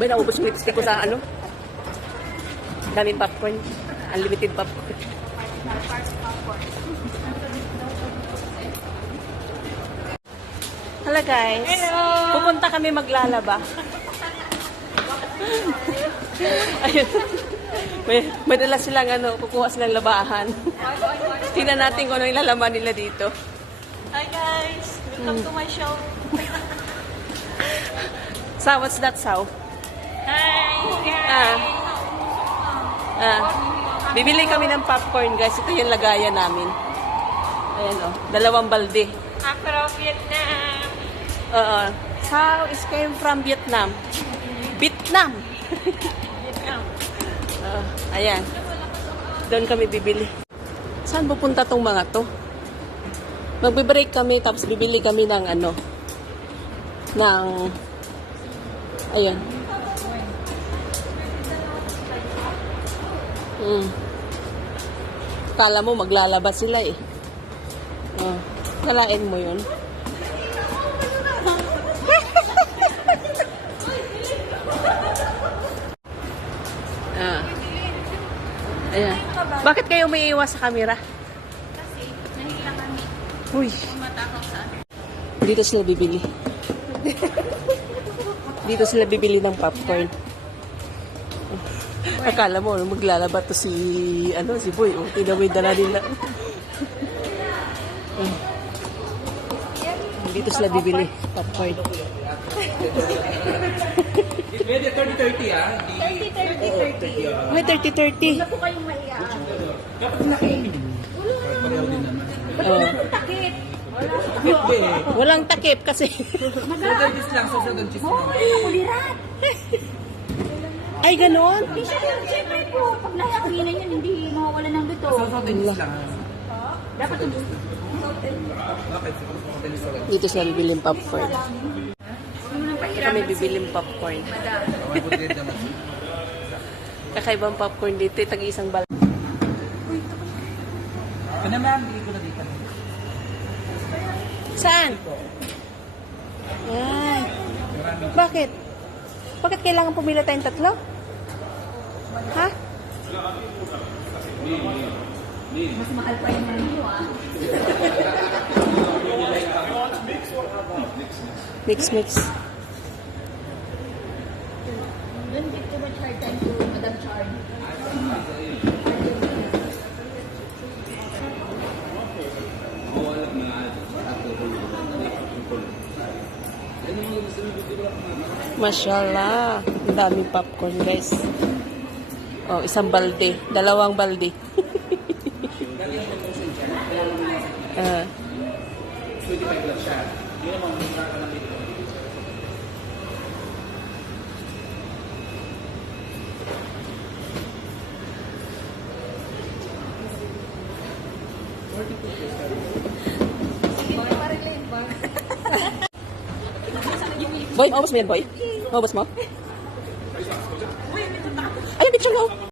May naubos yung lipstick ko sa ano. Daming popcorn. Unlimited popcorn. Hello guys. Hello. Pupunta kami maglalaba. Ayun. May dala silang ano, kukuha silang labahan. Tingnan natin kung ano yung lalaman nila dito. Hi guys. Welcome to my show. Sa, what's that, Sao? Hi guys. Bibili kami ng popcorn, guys. Ito yung lagayan namin. Ayan, oh. 2 balde. I'm from Vietnam. Sao is came from Vietnam. Vietnam. Vietnam. Ayan. Doon kami bibili. Saan pupunta tong mga to? Magbe-break kami, tapos bibili kami ng ano, ng, ayan. Kala mo maglalaba sila eh. Kalain mo yun. Ayan. Bakit kayo may iwas sa camera? Kasi nahila kami. Uy. Matakaw sa Dito sila bibili. Dito sila bibili ng popcorn. Akala mo, maglalaba to si Boy. O, tingnan mo yung dala nila. Dito sila bibili. Popcorn. Pwede 30-30 ah. 30-30-30. May 30-30. Wala po kayong mahiya. Dapat laki. Pareho din naman. Takip. Pwede eh. Walang takip kasi. Sobrang cheese lang, sobrang cheese lang. Kulirat. Ay, ganon. Hindi siya siyempre po. Pag nakakina yan, hindi mawawala ng luto. Sobrang cheese lang. Dapat yung Bakit? Sobrang cheese lang. Dito sila bibili ng popcorn. Kami bibili ng popcorn. May budget naman. Kakaibang popcorn dito. Tag-isang bal. Ano ma'am, bigay ko na dito. Saan? Ay. Bakit? Bakit kailangan pumila tayong 3? Ha? mas mahal pa yung menu Mix. Don't give too much hard time to Madam Char. Mashallah. Ang daming popcorn, guys. Oh, 1 balde. 2 balde. Boy, maubos mo yan, boy? Maubos mo? Ayun, picture mo.